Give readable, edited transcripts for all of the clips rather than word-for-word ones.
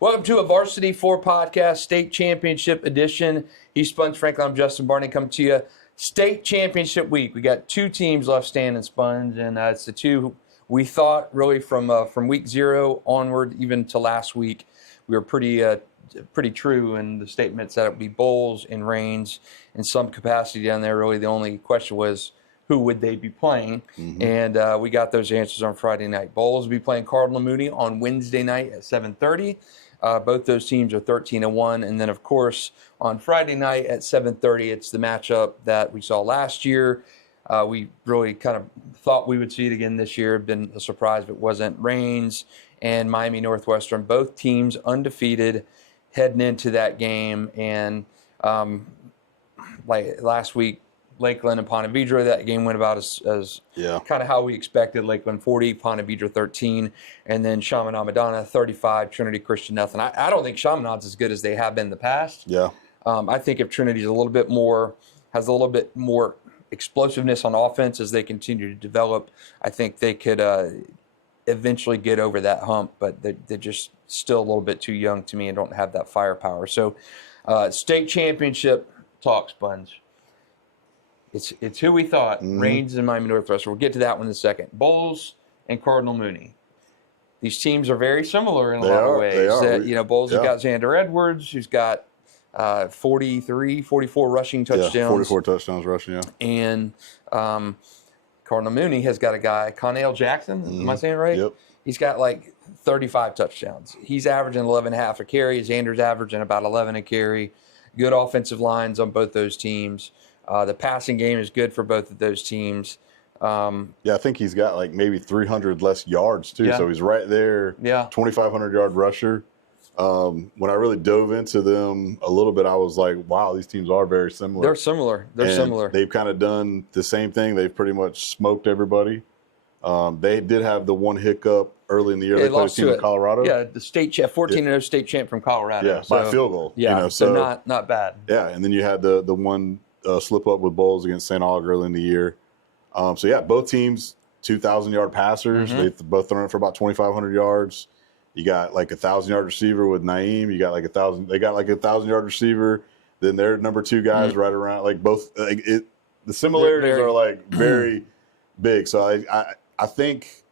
Welcome to a Varsity 4 podcast, state championship edition. He's Sponge Franklin. I'm Justin Barney. Coming to you state championship week. We got two teams left standing, Sponge, and it's the two we thought really from week 0 onward, even to last week. We were pretty true in the statements that it would be Bolles and Raines in some capacity down there. Really, the only question was who would they be playing, and we got those answers on Friday night. Bolles will be playing Cardinal Mooney on Wednesday night at 7:30. Both those teams are 13-1, and then of course on Friday night at 7:30, it's the matchup that we saw last year. We really kind of thought we would see it again this year. Been a surprise if it wasn't. Raines and Miami Northwestern, both teams undefeated heading into that game, and like last week, Lakeland and Ponte Vedra, that game went about as kind of how we expected. Lakeland 40, Ponte Vedra 13, and then Chaminade-Madonna 35, Trinity Christian nothing. I don't think Chaminade's as good as they have been in the past. Yeah. I think if Trinity's has a little bit more explosiveness on offense as they continue to develop, I think they could eventually get over that hump, but they're just still a little bit too young to me and don't have that firepower. So state championship talk, Sponge. It's who we thought, Raines and Miami Northwestern. We'll get to that one in a second. Bolles and Cardinal Mooney. These teams are very similar in a lot of ways. They are. Bolles has got Xander Edwards, who's got 44 rushing touchdowns. Yeah, 44 touchdowns rushing, yeah. And Cardinal Mooney has got a guy, Connell Jackson, am I saying it right? Yep. He's got like 35 touchdowns. He's averaging 11.5 a carry. Xander's averaging about 11 a carry. Good offensive lines on both those teams. The passing game is good for both of those teams. I think he's got like maybe 300 less yards too. Yeah. So he's right there. Yeah. 2,500 yard rusher. When I really dove into them a little bit, I was like, wow, these teams are very similar. They're similar. They've kind of done the same thing. They've pretty much smoked everybody. They did have the one hiccup early in the year. They played a team in Colorado. Yeah, the state champ, 14-0 state champ from Colorado. Yeah, by a field goal. Yeah, so not bad. Yeah, and then you had the one slip up with Bolles against St. Aug early in the year. Both teams 2,000-yard passers. They've both thrown it for about 2,500 yards. You got like a 1,000-yard receiver with Naeem. You got like 1,000. They got like a 1,000-yard receiver. Then their number 2 guys right around like both. The similarities are like very big. So I think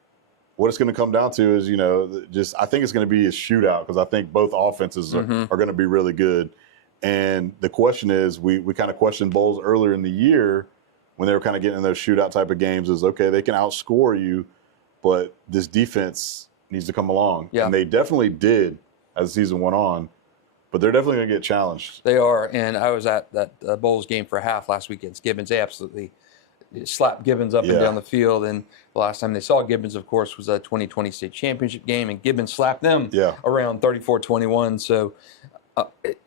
what it's going to come down to is I think it's going to be a shootout because I think both offenses are going to be really good. And the question is, we kind of questioned Bolles earlier in the year when they were kind of getting in those shootout type of games is, okay, they can outscore you, but this defense needs to come along. Yeah. And they definitely did as the season went on, but they're definitely going to get challenged. They are, and I was at that Bolles game for a half last week against Gibbons. They absolutely slapped Gibbons up and down the field, and the last time they saw Gibbons, of course, was a 2020 state championship game, and Gibbons slapped them around 34-21, so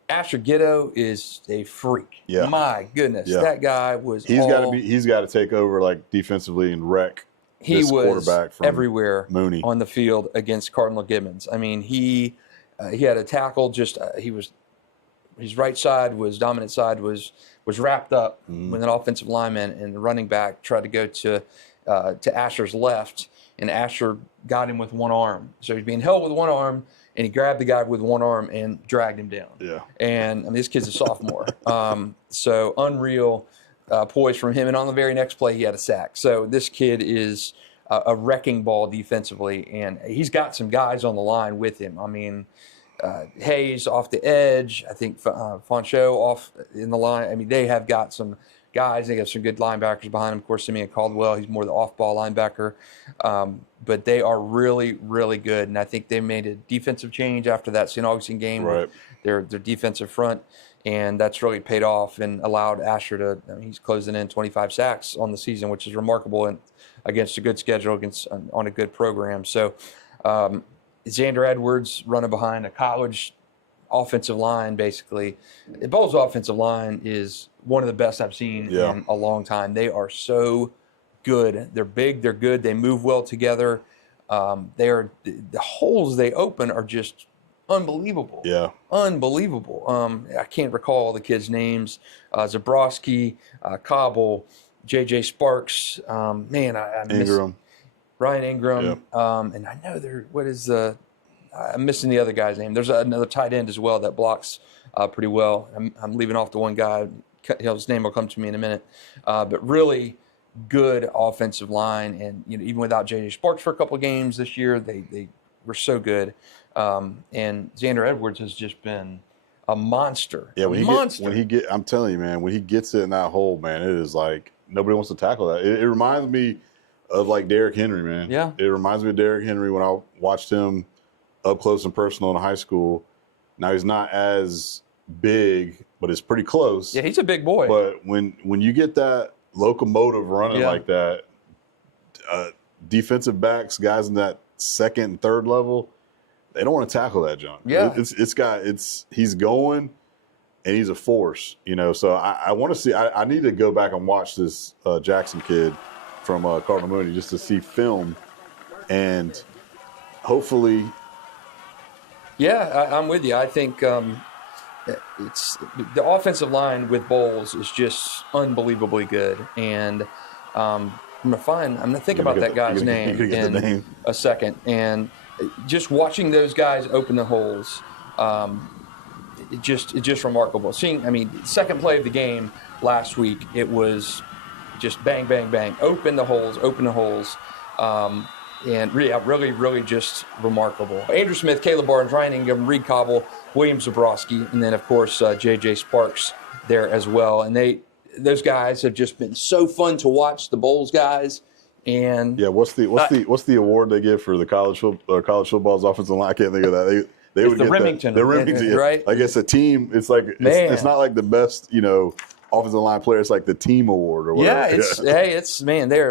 Asher Giddo is a freak. Yeah. My goodness, that guy was. He's got to take over like defensively and wreck. This quarterback from everywhere Mooney on the field against Cardinal Gibbons. I mean, he had a tackle. His right side was dominant side was wrapped up with an offensive lineman, and the running back tried to go to Asher's left, and Asher got him with one arm. So he's being held with one arm. And he grabbed the guy with one arm and dragged him down. Yeah. And this kid's a sophomore. So unreal poise from him. And on the very next play, he had a sack. So this kid is a wrecking ball defensively. And he's got some guys on the line with him. I mean, Hayes off the edge. I think Foncho off in the line. I mean, they have got some guys. They got some good linebackers behind him. Of course, Simeon Caldwell, he's more the off-ball linebacker. But they are really, really good. And I think they made a defensive change after that St. Augustine game. Right. Their defensive front. And that's really paid off and allowed Asher to, he's closing in 25 sacks on the season, which is remarkable and against a good schedule, on a good program. So Xander Edwards running behind a college offensive line, basically. The Bolles offensive line is one of the best I've seen in a long time. They are so good. They're big. They're good. They move well together. The holes they open are just unbelievable. Yeah. Unbelievable. I can't recall all the kids' names. Zabrowski, Cobble, J.J. Sparks. I miss Ingram. Ryan Ingram. Yep. And I know what is the I'm missing the other guy's name. There's another tight end as well that blocks pretty well. I'm leaving off the one guy. His name will come to me in a minute. But really good offensive line, and even without J.J. Sparks for a couple of games this year, they were so good. And Xander Edwards has just been a monster. Yeah, monster. I'm telling you, man, when he gets it in that hole, man, it is like nobody wants to tackle that. It reminds me of like Derrick Henry, man. Yeah. It reminds me of Derrick Henry when I watched him up close and personal in high school. Now he's not as big, but it's pretty close. Yeah, he's a big boy. But when you get that locomotive running like that, defensive backs, guys in that second and third level, they don't want to tackle that junk. Yeah, he's going, and he's a force. So I want to see. I need to go back and watch this Jackson kid from Cardinal Mooney just to see film, and hopefully. Yeah, I'm with you. I think it's the offensive line with Bolles is just unbelievably good, and I'm gonna think about that guy's name in a second. And just watching those guys open the holes, it's just remarkable. Second play of the game last week, it was just bang, bang, bang, open the holes. And really just remarkable. Andrew Smith, Caleb Barnes, Ryan Ingham, Reed Cobble, William Zabrowski, and then, of course, J.J. Sparks there as well. And those guys have just been so fun to watch, the Bolles guys. And yeah, what's the award they give for the college football's offensive line? I can't think of that. They would the get Remington. The Remington, right? Like it's a team. It's like it's not like the best, offensive line player. It's like the team award or whatever. Yeah,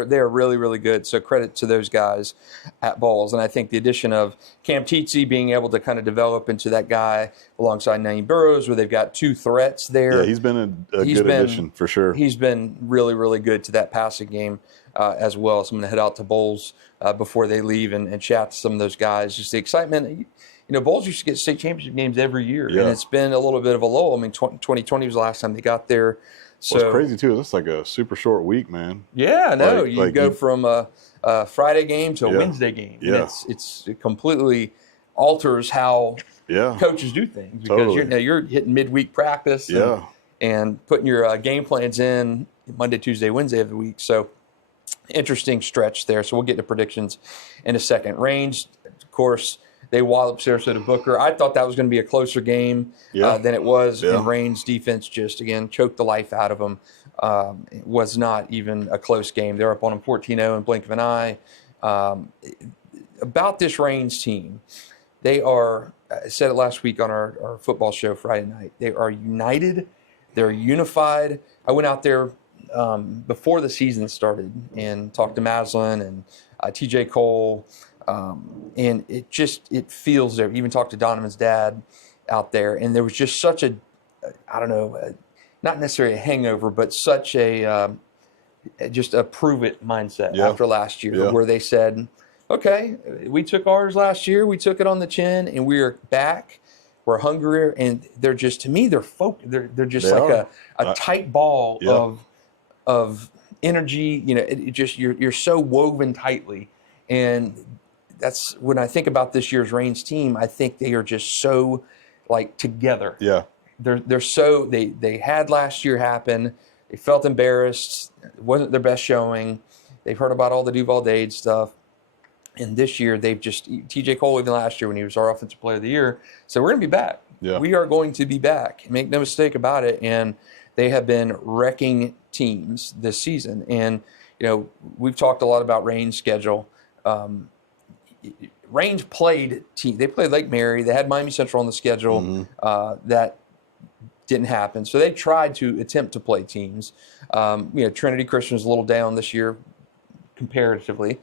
they're really, really good. So credit to those guys at Bolles. And I think the addition of Cam Teetsy being able to kind of develop into that guy alongside Naeem Burrows, where they've got two threats there. Yeah, he's been a good addition for sure. He's been really, really good to that passing game as well. So I'm going to head out to Bolles before they leave and chat to some of those guys. Just the excitement. Bolles used to get state championship games every year, and it's been a little bit of a lull. 2020 was the last time they got there. So it's crazy too. That's like a super short week, man. Yeah, I know. You go from a Friday game to a Wednesday game. Yeah, it completely alters how coaches do things because you're hitting midweek practice. And putting your game plans in Monday, Tuesday, Wednesday of the week. So interesting stretch there. So we'll get to predictions in a second. Raines, of course. They walloped Sarasota Booker. I thought that was going to be a closer game than it was. And Raines' defense just, again, choked the life out of them. It was not even a close game. They're up on them 14-0 in blink of an eye. About this Raines team, they are, I said it last week on our football show Friday night, they are united. They're unified. I went out there before the season started and talked to Maslin and TJ Cole. And it feels there. Even talked to Donovan's dad out there, and there was just such a, I don't know, not necessarily a hangover, but such a just a prove it mindset after last year, where they said, okay, we took ours last year, we took it on the chin, and we're back. We're hungrier, and they're just, to me, they're focused. They're just a tight ball of energy. It just you're so woven tightly, and that's when I think about this year's Raines team. I think they are just so together. Yeah, they're so they had last year happen. They felt embarrassed. It wasn't their best showing. They've heard about all the Duval Dade stuff, and this year they've just TJ Cole, even last year when he was our offensive player of the year, said we're going to be back. Yeah, we are going to be back. Make no mistake about it. And they have been wrecking teams this season. And we've talked a lot about Raines' schedule. Raines played team. They played Lake Mary. They had Miami Central on the schedule. That didn't happen. So they tried to attempt to play teams. Trinity Christian was a little down this year comparatively.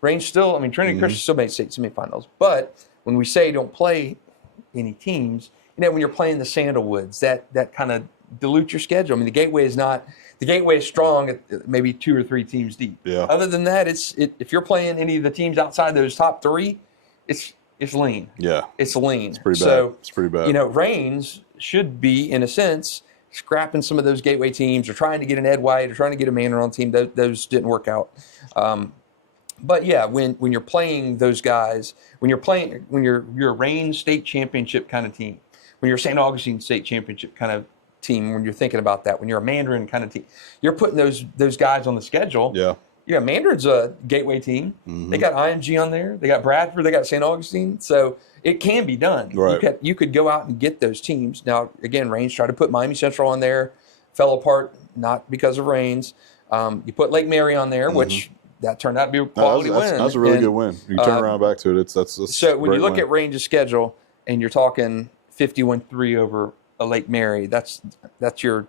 Raines still, Trinity Christian still made state semifinals. But when we say don't play any teams, when you're playing the Sandalwoods, that kind of dilutes your schedule. The Gateway is strong at maybe 2 or 3 teams deep. Yeah. Other than that, if you're playing any of the teams outside those top 3, it's lean. Yeah. It's lean. It's pretty bad. So, it's pretty bad. Raines should be, in a sense, scrapping some of those Gateway teams or trying to get an Ed White or trying to get a Manor on team. Those didn't work out. But yeah, when you're playing those guys, when you're a Raines state championship kind of team, when you're a St. Augustine state championship kind of team, when you're thinking about that, when you're a Mandarin kind of team, you're putting those guys on the schedule. Yeah. Yeah, Mandarin's a gateway team. They got IMG on there. They got Bradford. They got St. Augustine. So it can be done. Right. You could go out and get those teams. Now, again, Raines tried to put Miami Central on there. Fell apart, not because of Raines. You put Lake Mary on there, which that turned out to be a quality win. That's a really good win. You turn around back to it. That's so when you look win. at Raines' schedule and you're talking 51-3 over a Lake Mary, that's your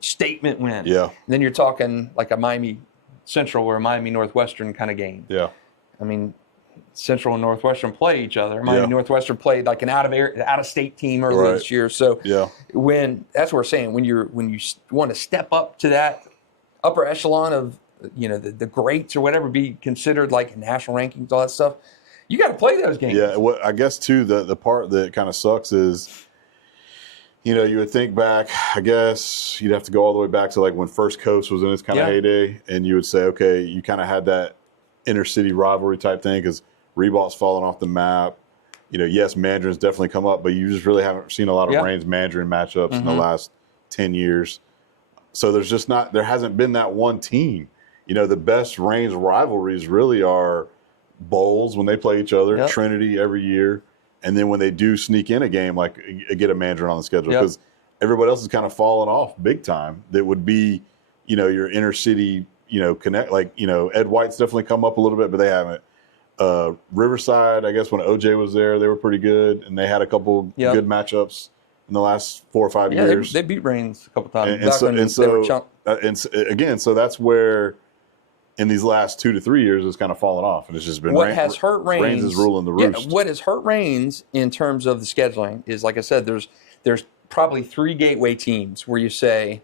statement win. Yeah. And then you're talking like a Miami Central or a Miami Northwestern kind of game. Yeah. I mean, Central and Northwestern play each other. Miami Northwestern played like an out of state team earlier this year. So that's what we're saying. When you want to step up to that upper echelon of the greats or whatever, be considered like national rankings, all that stuff, you got to play those games. Yeah. What I guess too, the part that kind of sucks is, you would think back, I guess you'd have to go all the way back to like when First Coast was in its kind of heyday, and you would say, okay, you kind of had that inner city rivalry type thing because Reebok's fallen off the map. Yes, Mandarin's definitely come up, but you just really haven't seen a lot of Raines Mandarin matchups in the last 10 years. So there hasn't been that one team. The best Raines rivalries really are Bowls when they play each other, Trinity every year. And then when they do sneak in a game, like get a Mandarin on the schedule, because everybody else is kind of falling off big time. That would be, your inner city, connect. Like, Ed White's definitely come up a little bit, but they haven't. Riverside, I guess when OJ was there, they were pretty good, and they had a couple good matchups in the last 4 or 5 years. They beat Raines a couple times. So that's where in these last 2 to 3 years it's kind of fallen off, and it's just been what has hurt Raines. Raines is ruling the roost. What has hurt Raines in terms of the scheduling is, like I said, there's probably 3 gateway teams where you say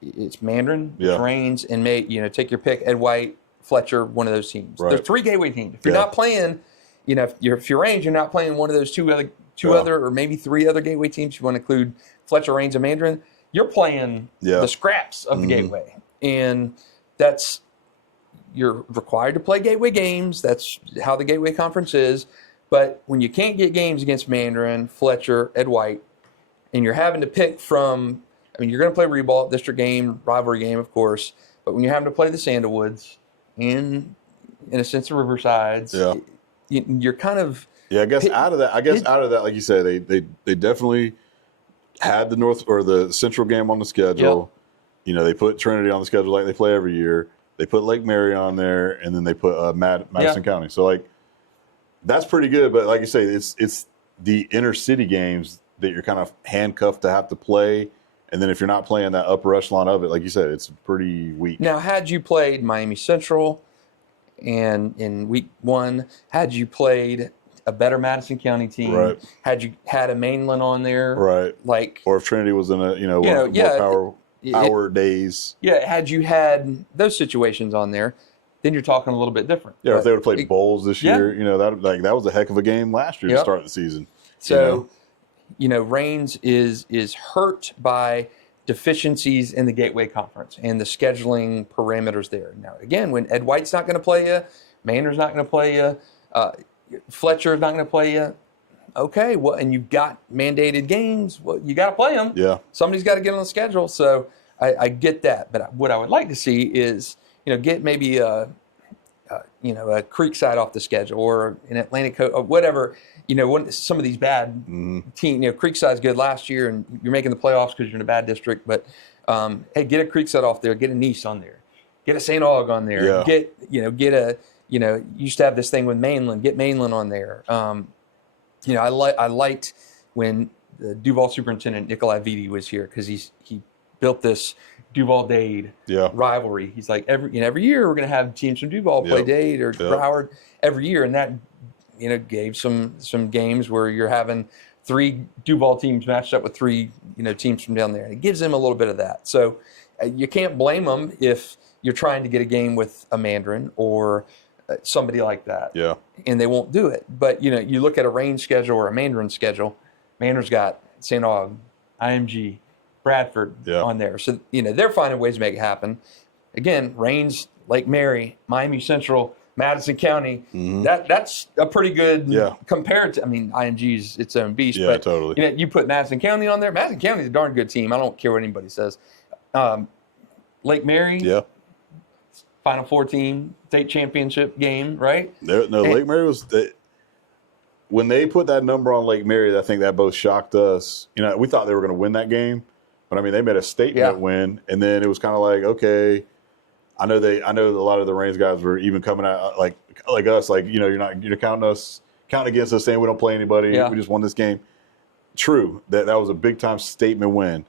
it's Mandarin, it's Raines, and take your pick, Ed White, Fletcher, one of those teams. Right. There's 3 gateway teams. If you're not playing, if you're Raines, you're not playing one of those two other or maybe 3 other gateway teams. You want to include Fletcher, Raines, and Mandarin. You're playing the scraps of the gateway, and you're required to play gateway games. That's how the gateway conference is. But when you can't get games against Mandarin, Fletcher, Ed White, and you're having to pick from, you're going to play Reball, district game, rivalry game, of course. But when you're having to play the Sandalwoods, in a sense, the Riversides, you're kind of out of that, like you say, they definitely had the North or the Central game on the schedule. They put Trinity on the schedule like they play every year. They put Lake Mary on there, and then they put Madison County. So like that's pretty good. But like you say, it's the inner city games that you're kind of handcuffed to have to play. And then if you're not playing that upper echelon of it, like you said, it's pretty weak. Now, had you played Miami Central and in week 1, had you played a better Madison County team, had you had a Mainland on there, or if Trinity was in a more power days, had you had those situations on there, then you're talking a little bit different. Yeah, if they would have played Bowls this year, that was a heck of a game last year to start the season. So. Raines is hurt by deficiencies in the Gateway Conference and the scheduling parameters there. Now, again, when Ed White's not going to play you, Mander's not going to play you, Fletcher's not going to play you, okay, well, and you've got mandated games, well, you got to play them. Yeah. Somebody's got to get on the schedule. So I get that. But what I would like to see is, get maybe a Creekside off the schedule or an Atlantic Coast or whatever. Some of these bad teams, Creekside's good last year, and you're making the playoffs because you're in a bad district. But hey, get a Creekside off there, get a Nice on there, get a St. Aug on there, get a you used to have this thing with Mainland, get Mainland on there. I liked when the Duval superintendent Nikolai Vitti was here because he built this Duval Dade rivalry. He's like every year we're going to have teams from Duval play Dade or Broward every year, and that gave some games where you're having 3 Duval teams matched up with 3 teams from down there. And it gives them a little bit of that. So you can't blame them if you're trying to get a game with a Mandarin or somebody like that. Yeah. And they won't do it. But you look at a Raines schedule or a Mandarin schedule. Mandarin's got St. Aug, IMG, Bradford on there. So they're finding ways to make it happen. Again, Raines, Lake Mary, Miami Central, Madison County. That's a pretty good compared to. I mean, IMG's its own beast, but totally. You know, you put Madison County on there. Madison County's a darn good team. I don't care what anybody says. Lake Mary, Final Four team, state championship game, right? Lake Mary was. When they put that number on Lake Mary, I think that both shocked us. You know, we thought they were going to win that game, but I mean, they made a statement win, and then it was kind of like, okay. I know a lot of the Raines guys were even coming out like us, like, you know, you're counting against us, saying we don't play anybody. We just won this game. True, that was a big time statement win,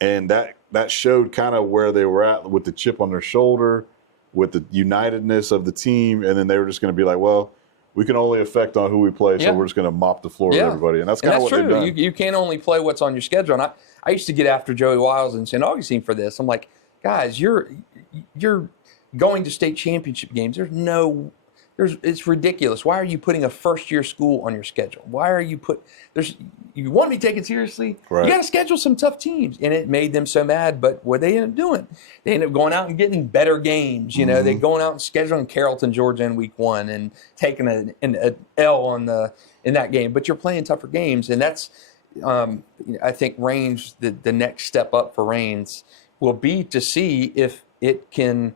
and that showed kind of where they were at with the chip on their shoulder, with the unitedness of the team, and then they were just going to be like, well, we can only affect on who we play, so we're just going to mop the floor with everybody, and that's kind of what they've done. You can't only play what's on your schedule. And I used to get after Joey Wiles and St. Augustine for this. I'm like, guys, you're going to state championship games. It's ridiculous. Why are you putting a first-year school on your schedule? Why are you you want to be taken seriously? Right. You got to schedule some tough teams, and it made them so mad. But what they end up doing, they end up going out and getting better games. You know, they're going out and scheduling Carrollton, Georgia in week 1 and taking an L in that game. But you're playing tougher games, and that's I think Raines, the next step up for Raines will be to see if it can,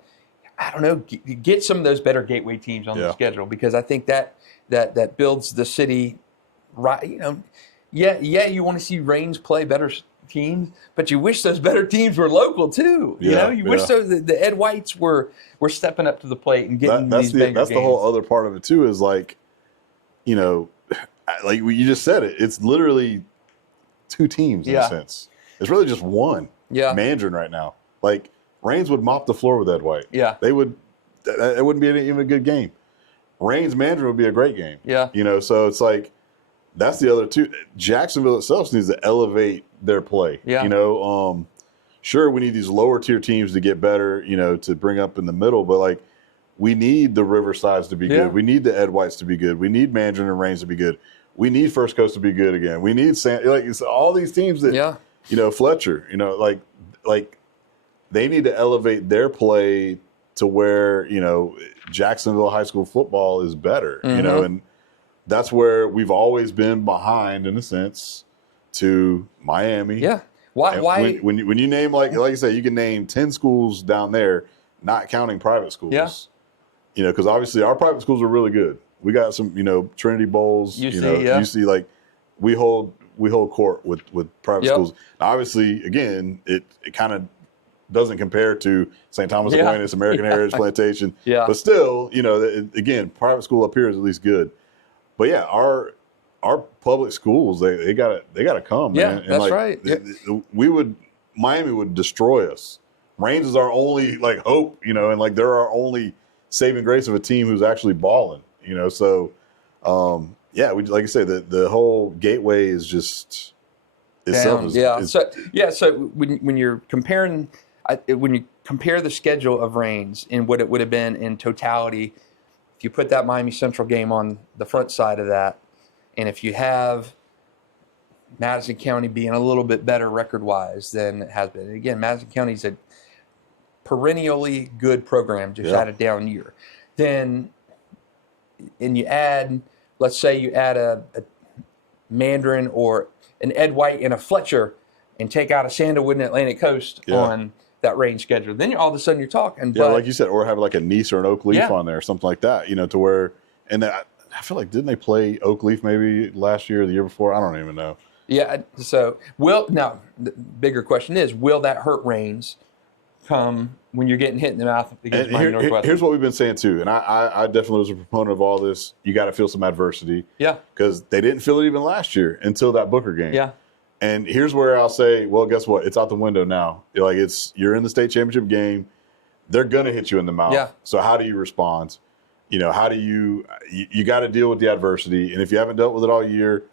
I don't know, get some of those better gateway teams on the schedule, because I think that builds the city right. You know, you want to see Raines play better teams, but you wish those better teams were local too. You know, you wish the Ed Whites were stepping up to the plate and getting these bigger games. That's the whole other part of it too. Is like, you know, like you just said it. It's literally 2 teams in a sense. It's really just one. Mandarin right now. Like, Raines would mop the floor with Ed White. They would. It wouldn't be even a good game. Raines Mandarin would be a great game. You know, so it's like that's the other 2. Jacksonville itself needs to elevate their play. You know, sure, we need these lower tier teams to get better. You know, to bring up in the middle, but like we need the Riversides to be good. We need the Ed Whites to be good. We need Mandarin and Raines to be good. We need First Coast to be good again. We need it's all these teams that you know, Fletcher. You know, like. They need to elevate their play to where, you know, Jacksonville high school football is better, you know, and that's where we've always been behind, in a sense, to Miami. Why? When you name, like you said, you can name 10 schools down there, not counting private schools. You know, because obviously our private schools are really good. We got some, you know, Trinity Bowls, UC, like we hold court with private schools. Now, obviously, again, it kind of doesn't compare to St. Thomas Aquinas, American Heritage Plantation. But still, you know, again, private school up here is at least good. But yeah, our public schools, they gotta come, man. And that's like, right. Miami would destroy us. Raines is our only like hope, you know, and like they're our only saving grace of a team who's actually balling, you know. So we, like I say, the whole gateway is just itself. So when you're comparing. When you compare the schedule of Raines and what it would have been in totality, if you put that Miami Central game on the front side of that, and if you have Madison County being a little bit better record-wise than it has been. Again, Madison County's a perennially good program, just had a down year. Then, and you add, let's say you add a Mandarin or an Ed White and a Fletcher and take out a Sandalwood and Atlantic Coast on that range schedule. Then all of a sudden you're talking. Yeah, like you said, or have like a Nice or an Oak Leaf on there or something like that, you know, to where, and I feel like, didn't they play Oak Leaf maybe last year or the year before? I don't even know. Yeah, so now the bigger question is, will that hurt Raines come when you're getting hit in the mouth against Miami Northwestern? Here's what we've been saying too, and I definitely was a proponent of all this. You got to feel some adversity. Because they didn't feel it even last year until that Booker game. And here's where I'll say, well, guess what? It's out the window now. You're in the state championship game. They're gonna hit you in the mouth. So how do you respond? You know, how do you got to deal with the adversity, and if you haven't dealt with it all year,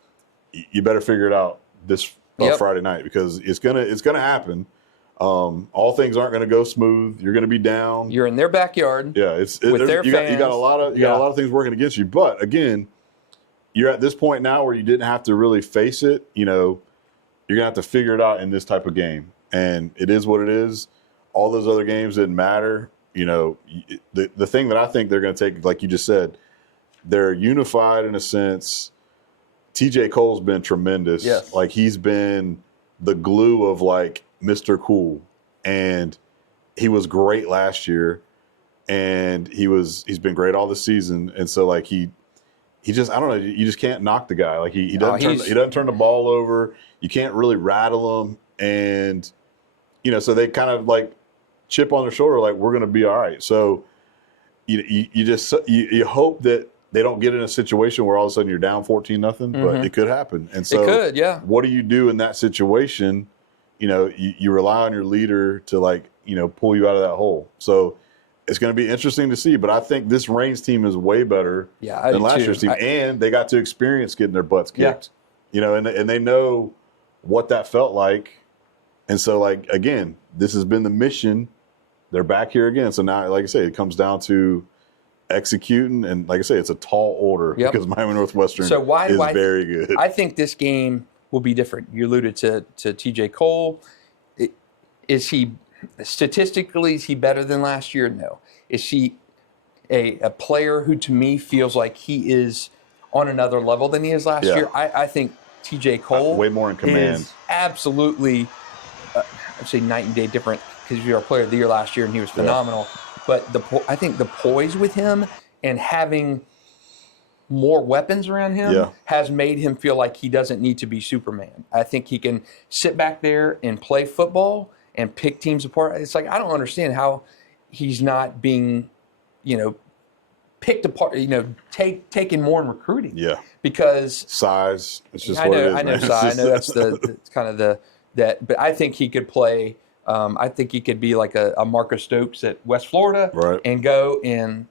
you better figure it out this Friday night, because it's gonna happen. All things aren't gonna go smooth. You're gonna be down. You're in their backyard. Yeah, with their fans. You got a lot of things working against you. But again, you're at this point now where you didn't have to really face it. You know, you're gonna have to figure it out in this type of game, and it is what it is. All those other games didn't matter. the thing that I think they're going to take, like you just said, they're unified in a sense. TJ Cole's been tremendous. Yes. Like he's been the glue of like Mr. Cool, and he was great last year, and he's been great all this season. And so like he just, I don't know, you just can't knock the guy. Like he doesn't turn the ball over. You can't really rattle him, and so they kind of like chip on their shoulder, like we're going to be all right. So you hope that they don't get in a situation where all of a sudden you're down 14-0, but it could happen. And so it could, yeah. What do you do in that situation? You rely on your leader to like, pull you out of that hole. So it's going to be interesting to see, but I think this Raines team is way better than last year's team. And they got to experience getting their butts kicked, and they know what that felt like. And so like, again, this has been the mission. They're back here again. So now, like I say, it comes down to executing, and like I say, it's a tall order because Miami Northwestern is very good. I think this game will be different. You alluded to TJ Cole. Is he statistically, is he better than last year? No. Is he a player who to me feels like he is on another level than he is last year? I think TJ Cole way more in command. Is absolutely, I'd say night and day different, because you're a player of the year last year and he was phenomenal. But I think the poise with him and having more weapons around him has made him feel like he doesn't need to be Superman. I think he can sit back there and play football and pick teams apart. It's like, I don't understand how he's not being, picked apart, taken more in recruiting. Yeah. Because size, it's just I know size. I know that's it's kind of but I think he could play. I think he could be like a Marcus Stokes at West Florida and go and,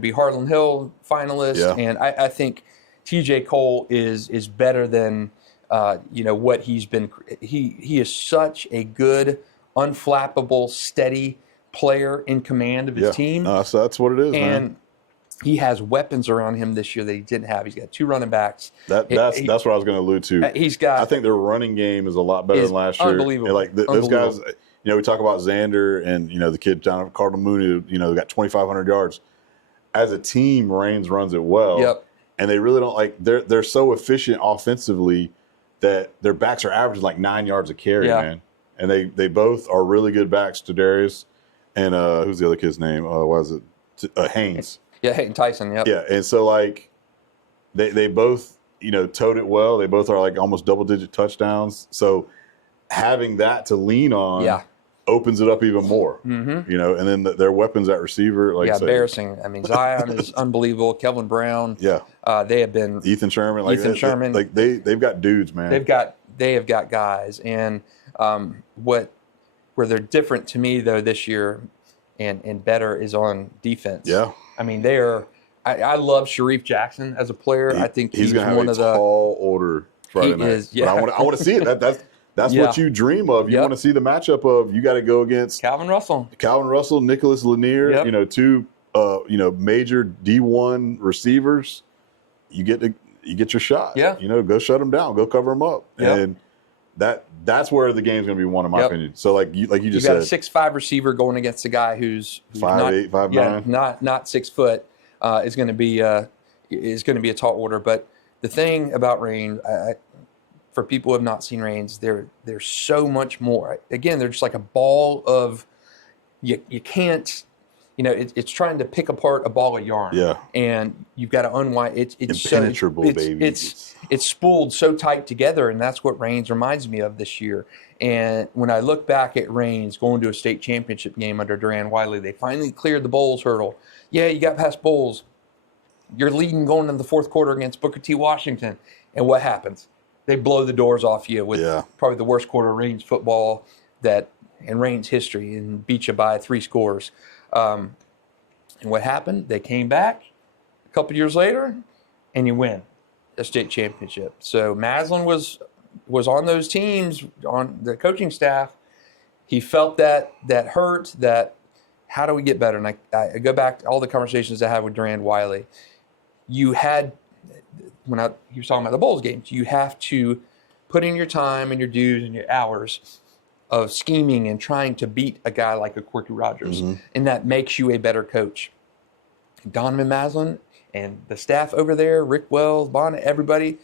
be Harlan Hill finalist. Yeah. And I think TJ Cole is better than, what he's been. He is such a good, unflappable, steady player in command of his team. So that's what it is, and he has weapons around him this year that he didn't have. He's got 2 running backs. That's what I was going to allude to. I think their running game is a lot better than last year. Unbelievable. And like those guys, we talk about Xander and the kid down at Cardinal Mooney, got 2,500 yards. As a team, Raines runs it well. Yep. And they really don't they're so efficient offensively that their backs are averaging like 9 yards a carry, man. And they both are really good backs. Darius and who's the other kid's name? Haynes. Yeah, Hayden Tyson, yep. Yeah, and so like they both, towed it well. They both are like almost double-digit touchdowns. So having that to lean on opens it up even more. Mm-hmm. And then their weapons at receiver, like embarrassing. I mean, Zion is unbelievable. Kelvin Brown. Yeah. They have been Ethan Sherman. Sherman. They've got dudes, man. They have got guys. And where they're different to me though this year and better is on defense. Yeah. I mean, I love Sharif Jackson as a player. I think he's going to have a tall order Friday night. But I want to see it. That's what you dream of. You want to see the matchup of, you got to go against Calvin Russell, Nicholas Lanier, 2 major D1 receivers. You get your shot. Yeah. Go shut them down. Go cover them up. Yep. And that's where the game's going to be won, in my opinion. So like you just said, you got a 6'5" receiver going against a guy who's 5'8", 5'9", not 6 foot, is going to be a tall order. But the thing about Raines, for people who have not seen Raines, they're so much more. Again, they're just like a ball of you can't. It's trying to pick apart a ball of yarn. Yeah. And you've got to unwind. It's impenetrable, baby. It's spooled so tight together, and that's what Raines reminds me of this year. And when I look back at Raines going to a state championship game under Duran Wiley, they finally cleared the Bolles hurdle. Yeah, you got past Bolles. You're leading going into the fourth quarter against Booker T. Washington. And what happens? They blow the doors off you with probably the worst quarter of Raines football in Raines history, and beat you by 3 scores. And what happened? They came back a couple years later, and you win a state championship. So Maslin was on those teams, on the coaching staff. He felt that hurt, that how do we get better? And I go back to all the conversations I had with Duran Wiley. You had, he was talking about the Bolles games, you have to put in your time and your dues and your hours of scheming and trying to beat a guy like a Quirky Rogers, and that makes you a better coach. Donovan Maslin and the staff over there, Rick Wells, Bonnet, everybody,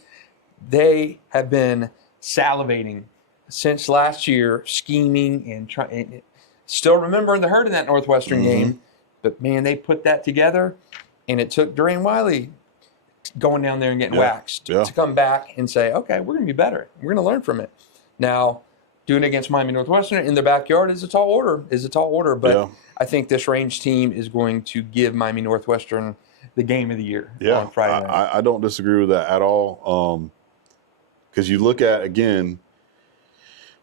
they have been salivating since last year, scheming and trying. Still remembering the hurt in that Northwestern game, but man, they put that together, and it took Dwayne Wiley going down there and getting waxed to come back and say, okay, we're going to be better. We're going to learn from it. Now, doing it against Miami Northwestern in their backyard is a tall order. But I think this Range team is going to give Miami Northwestern the game of the year on Friday night. I don't disagree with that at all. Because you look at, again,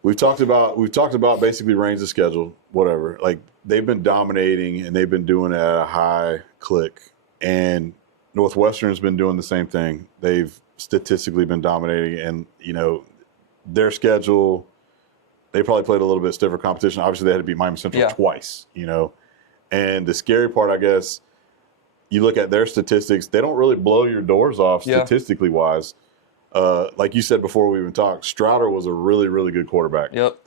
we've talked about basically Range's schedule, whatever. Like, they've been dominating and they've been doing it at a high click. And Northwestern's been doing the same thing. They've statistically been dominating, and their schedule, they probably played a little bit stiffer competition. Obviously, they had to beat Miami Central twice, And the scary part, I guess, you look at their statistics, they don't really blow your doors off statistically wise. Like you said before we even talked, Strouder was a really, really good quarterback. Yep.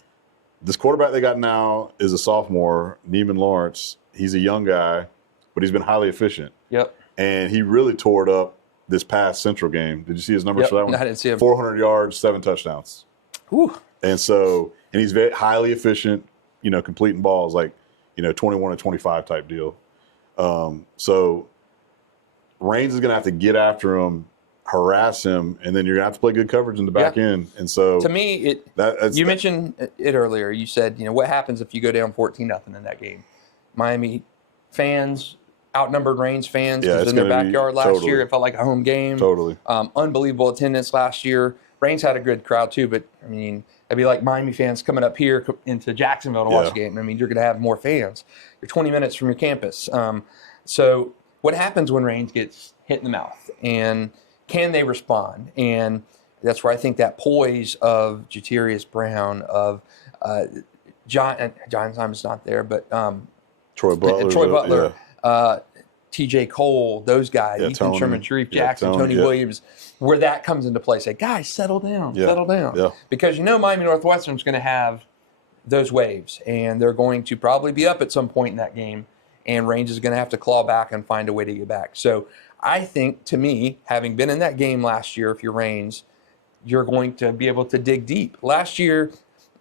This quarterback they got now is a sophomore, Neiman Lawrence. He's a young guy, but he's been highly efficient. Yep. And he really tore it up this past Central game. Did you see his numbers for that one? No, I didn't see him. 400 yards, 7 touchdowns. Whew. And he's very highly efficient, completing balls like, 21 and 25 type deal. So Raines is going to have to get after him, harass him, and then you're going to have to play good coverage in the back end. And so to me, you mentioned it earlier. You said, what happens if you go down 14-0 in that game? Miami fans outnumbered Raines fans because in their backyard last year. It felt like a home game. Totally. Unbelievable attendance last year. Raines had a good crowd too, but I mean, it'd be like Miami fans coming up here into Jacksonville to watch a game. I mean, you're going to have more fans. You're 20 minutes from your campus. So what happens when Raines gets hit in the mouth, and can they respond? And that's where I think that poise of Jatarius Brown, of John Simon's not there, but Troy Butler. TJ Cole, those guys, Ethan Sherman, Sharif Jackson, Tony Williams, where that comes into play. Say, guys, settle down. Yeah. Because Miami Northwestern's going to have those waves, and they're going to probably be up at some point in that game, and Raines is going to have to claw back and find a way to get back. So I think, to me, having been in that game last year, if you're Raines, you're going to be able to dig deep. Last year,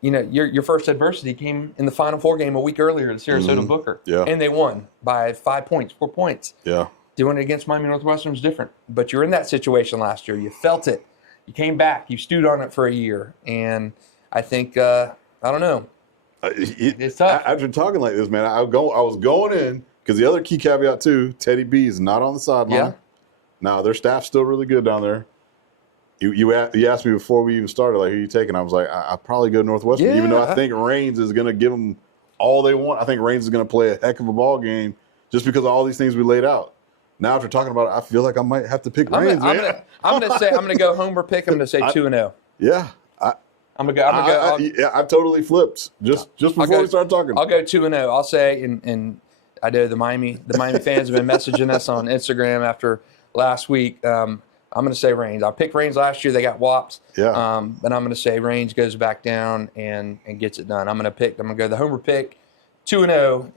your first adversity came in the Final Four game a week earlier at Sarasota Booker. Yeah. And they won by 4 points. Yeah. Doing it against Miami Northwestern is different. But you're in that situation last year. You felt it. You came back. You stewed on it for a year. And I think, I don't know. It's tough. After talking like this, man, I was going in, because the other key caveat, too, Teddy B is not on the sideline. Yeah. Now, their staff's still really good down there. You asked me before we even started, like, who are you taking? I was like, I'll probably go Northwestern, even though I think Raines is going to give them all they want. I think Raines is going to play a heck of a ball game just because of all these things we laid out. Now, after talking about it, I feel like I might have to pick Raines. I'm going to go homer pick. I'm going to say 2-0. Yeah. I've totally flipped just before we started talking. I'll go 2-0. I'll say, and I know the Miami fans have been messaging us on Instagram after last week. I'm going to say Raines. I picked Raines last year. They got whopped. Yeah. But I'm going to say Raines goes back down and gets it done. I'm going to go the homer pick, 2-0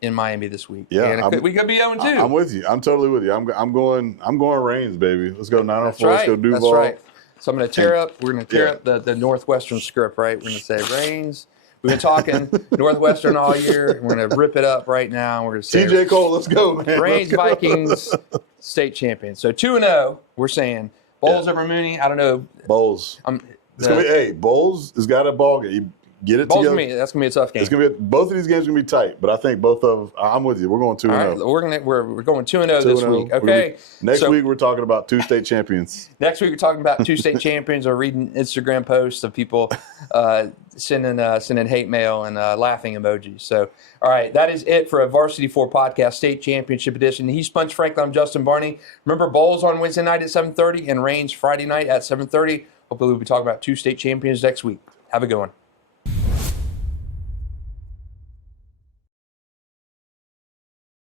in Miami this week. Yeah. And we could be 0-2. I'm with you. I'm totally with you. I'm going Raines, baby. Let's go 9-4. Let's go Duval. That's right. So I'm going to tear up. We're going to tear up the Northwestern script, right? We're going to say Raines. We've been talking Northwestern all year. We're going to rip it up right now. We're going to say TJ Cole, let's go, man. Raines Vikings state champions. So 2-0, we're saying. Bolles over Mooney, I don't know. Bolles. Bolles has got a ball game. Get it together. That's going to be a tough game. It's going to be both of these games are going to be tight, but I think I'm with you. We're going 2-0. All right, we're going 2-0 this week. Okay. Next week we're talking about 2 state champions. Next week we're talking about 2 state champions. Or reading Instagram posts of people sending hate mail and laughing emojis. So, all right, that is it for a Varsity 4 podcast, State Championship Edition. He's Sponge Franklin. I'm Justin Barney. Remember, Bolles on Wednesday night at 7:30 and Raines Friday night at 7:30. Hopefully we'll be talking about 2 state champions next week. Have a good one.